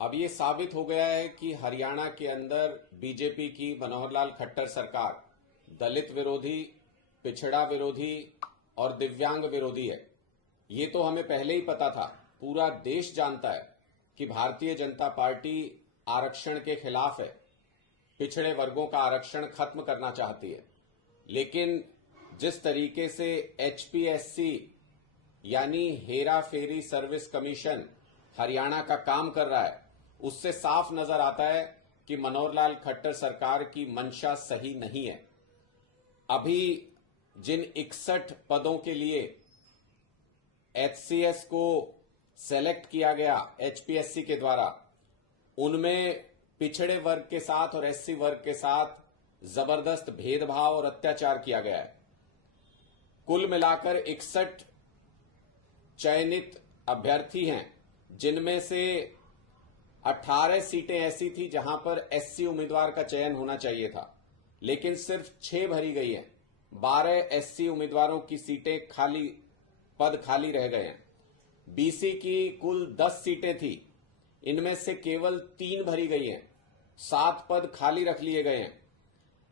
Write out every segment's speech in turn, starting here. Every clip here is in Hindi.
अब ये साबित हो गया है कि हरियाणा के अंदर बीजेपी की मनोहर लाल खट्टर सरकार दलित विरोधी, पिछड़ा विरोधी और दिव्यांग विरोधी है। ये तो हमें पहले ही पता था। पूरा देश जानता है कि भारतीय जनता पार्टी आरक्षण के खिलाफ है, पिछड़े वर्गों का आरक्षण खत्म करना चाहती है। लेकिन जिस तरीके से एचपीएससी यानी Hera ferry service commission Haryana का काम कर रहा है, उससे साफ नजर आता है कि मनोहर लाल खट्टर सरकार की मंशा सही नहीं है। अभी जिन 61 पदों के लिए एचसीएस को सेलेक्ट किया गया एचपीएससी के द्वारा, उनमें पिछड़े वर्ग के साथ और एससी वर्ग के साथ जबरदस्त भेदभाव और अत्याचार किया गया है। कुल मिलाकर 61 चयनित अभ्यर्थी हैं, जिनमें से 18 सीटें ऐसी थी जहां पर एससी उम्मीदवार का चयन होना चाहिए था, लेकिन सिर्फ 6 भरी गई हैं। 12 एससी उम्मीदवारों की सीटें पद खाली रह गए हैं। बीसी की कुल 10 सीटें थी, इनमें से केवल 3 भरी गई हैं। 7 पद खाली रख लिए गए हैं।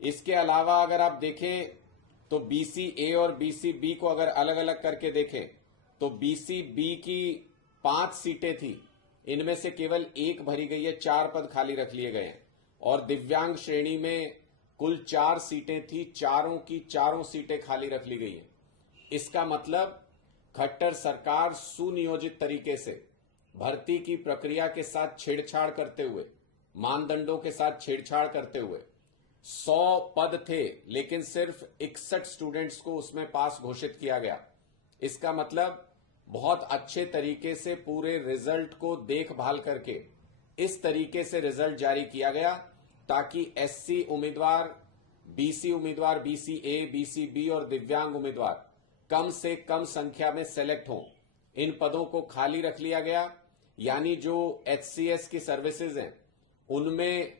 इसके अलावा अगर आप देखें तो बीसी ए और बीसी बी को अगर अलग अलग करके देखें तो बीसी बी की 5 सीटें थी, इनमें से केवल 1 भरी गई है। 4 पद खाली रख लिए गए हैं। और दिव्यांग श्रेणी में कुल 4 सीटें थी, चारों की चारों सीटें खाली रख ली गई हैं। इसका मतलब खट्टर सरकार सुनियोजित तरीके से भर्ती की प्रक्रिया के साथ छेड़छाड़ करते हुए, मानदंडों के साथ छेड़छाड़ करते हुए 100 पद थे, लेकिन सिर्फ 61 स्टूडेंट्स को उसमें पास घोषित किया गया। इसका मतलब बहुत अच्छे तरीके से पूरे रिजल्ट को देखभाल करके इस तरीके से रिजल्ट जारी किया गया ताकि एससी उम्मीदवार, बीसी उम्मीदवार, बीसी ए, बीसी बी और दिव्यांग उम्मीदवार कम से कम संख्या में सेलेक्ट हों। इन पदों को खाली रख लिया गया, यानी जो एचसीएस की सर्विसेज हैं उनमें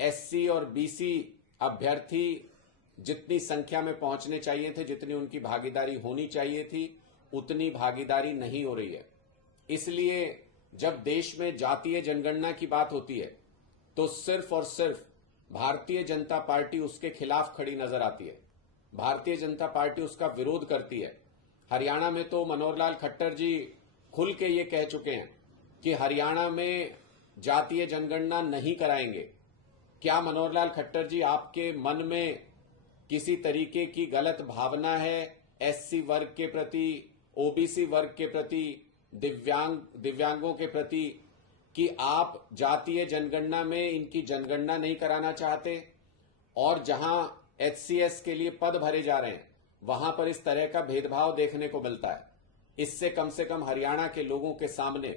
एससी और बीसी अभ्यर्थी जितनी संख्या में पहुंचने चाहिए थे, जितनी उनकी भागीदारी होनी चाहिए थी, उतनी भागीदारी नहीं हो रही है। इसलिए जब देश में जातीय जनगणना की बात होती है तो सिर्फ और सिर्फ भारतीय जनता पार्टी उसके खिलाफ खड़ी नजर आती है। भारतीय जनता पार्टी उसका विरोध करती है। हरियाणा में तो मनोहर लाल खट्टर जी खुल के ये कह चुके हैं कि हरियाणा में जातीय जनगणना नहीं कराएंगे। क्या मनोहर लाल खट्टर जी, आपके मन में किसी तरीके की गलत भावना है एससी वर्ग के प्रति, ओबीसी वर्ग के प्रति, दिव्यांगों के प्रति, कि आप जातीय जनगणना में इनकी जनगणना नहीं कराना चाहते? और जहां एचसीएस के लिए पद भरे जा रहे हैं वहां पर इस तरह का भेदभाव देखने को मिलता है। इससे कम से कम हरियाणा के लोगों के सामने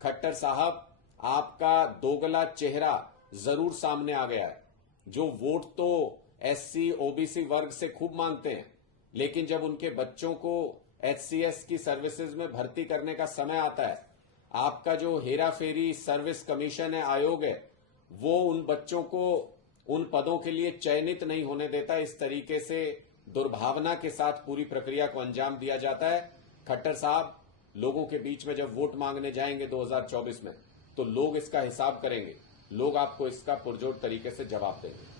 खट्टर साहब आपका दोगला चेहरा जरूर सामने आ गया है। जो वोट तो एससी ओबीसी वर्ग से खूब मांगते हैं, लेकिन जब उनके बच्चों को एचसीएस की सर्विसेज में भर्ती करने का समय आता है, आपका जो हेरा फेरी सर्विस कमीशन है, आयोग है, वो उन बच्चों को उन पदों के लिए चयनित नहीं होने देता। इस तरीके से दुर्भावना के साथ पूरी प्रक्रिया को अंजाम दिया जाता है। खट्टर साहब लोगों के बीच में जब वोट मांगने जाएंगे 2024 में, तो लोग इसका हिसाब करेंगे, लोग आपको इसका पुरजोर तरीके से जवाब देंगे।